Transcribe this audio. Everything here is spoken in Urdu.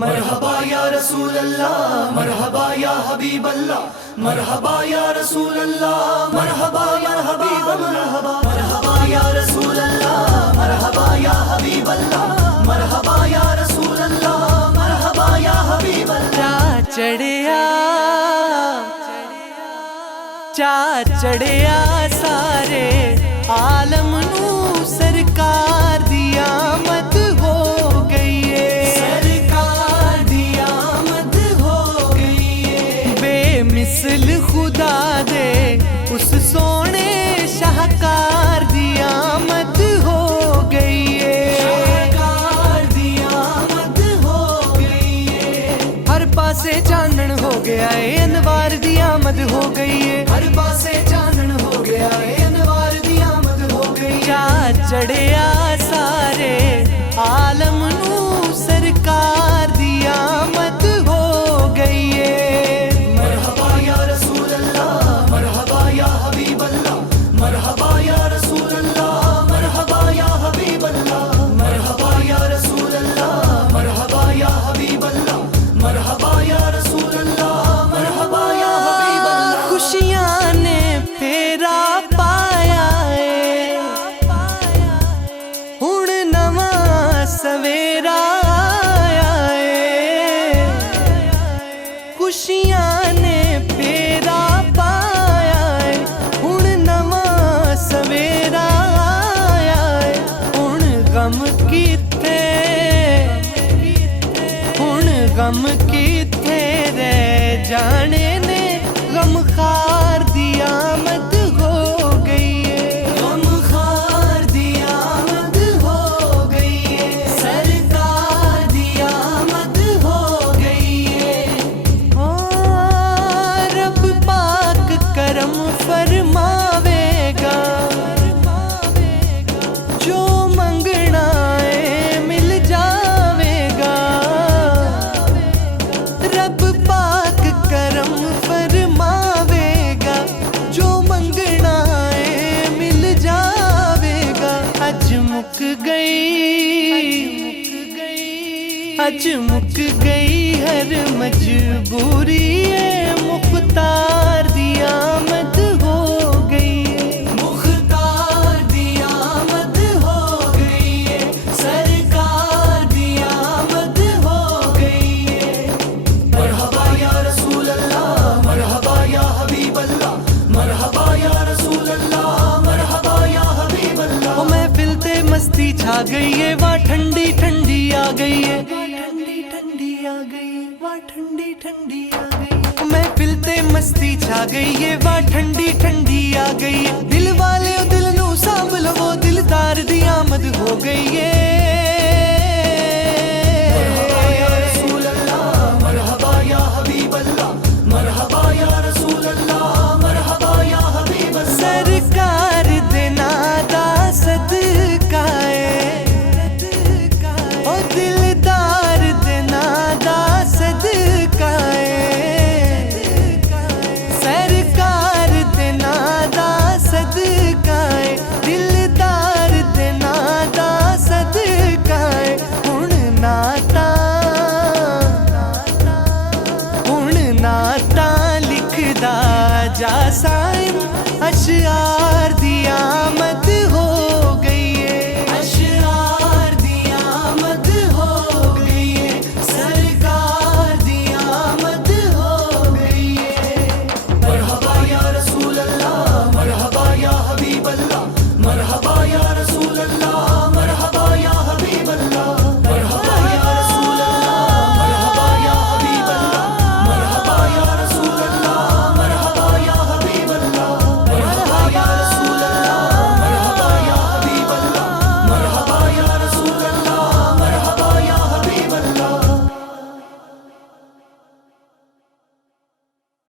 مرحبا یا رسول اللہ، مرحبا یا حبیب اللہ، مرحبا یا رسول اللہ، مرحبا یا حبیب اللہ، مرحبا یا رسول اللہ، مرحبا یا حبیب اللہ، مرحبا یا رسول اللہ، مرحبا یا حبیب اللہ۔ چا چڑھیا سارے عالم نو سرکار دی آمد ہو گئی ہے، سرکار دی آمد ہو گئی ہے۔ بے مثل خدا دے اس سونے شاہکار دی آمد ہو گئی ہے، شاہکار دی آمد ہو گئی ہے۔ ہر پاسے چانن ہو گیا ہے، انوار دی آمد ہو گئی ہے، ہر پاسے چانن ہو گیا ہے، انوار دی آمد ہو گئی ہے۔ چا چڑھیا سارے عالم نو سرکار دی آمد ہو گئی ہے۔ مرحبا یا رسول اللہ، مرحبا یا حبیب اللہ، مرحبا یا رسول اللہ، مرحبا یا حبیب اللہ، مرحبا یا رسول اللہ، مرحبا یا حبیب اللہ، مرحبا یا رسول اللہ، مرحبا یا حبیب اللہ۔ خوشیاں نے پھیرا پایا ہے، ہن نواں سویرا آیا ہے، خوشیاں نے پھیرا پایا ہے، ہن نواں سویرا آیا ہے، ہن غم کیتے، ہن غم کیتے رہ جانے نے، غم خار دی آمد ہو گئی ہے، غم خار دی آمد ہو گئی ہے، سرکار دی آمد ہو گئی ہے۔ رب پاک کرم فرماوے گا، جو منگنا ہے مل جاوے گا، رب پاک کرم فرماوے گا، جو منگنا ہے مل جاوے گا۔ اج مک گئی ہر مجبوری ہے، مختار دی آمد ہو گئی ہے، مختار دی آمد ہو گئی ہے، سرکار دی آمد ہو گئی ہے۔ مرحبا یا رسول اللہ، مرحبا یا حبیب اللہ، مرحبا یا رسول اللہ، مرحبا یا حبیب اللہ۔ وہ محفل تے مستی چھا گئی ہے، واہ ٹھنڈی ٹھنڈی آ گئی ہے، ٹھنڈی ٹھنڈی آ گئی، واہ ٹھنڈی ٹھنڈی آ گئی۔ محفل تے مستی چھا گئی ہے، واہ ٹھنڈی ٹھنڈی آ گئی ہے، دل والے دل نو سانبھ لو، دلدار دی آمد ہو گئی ہے۔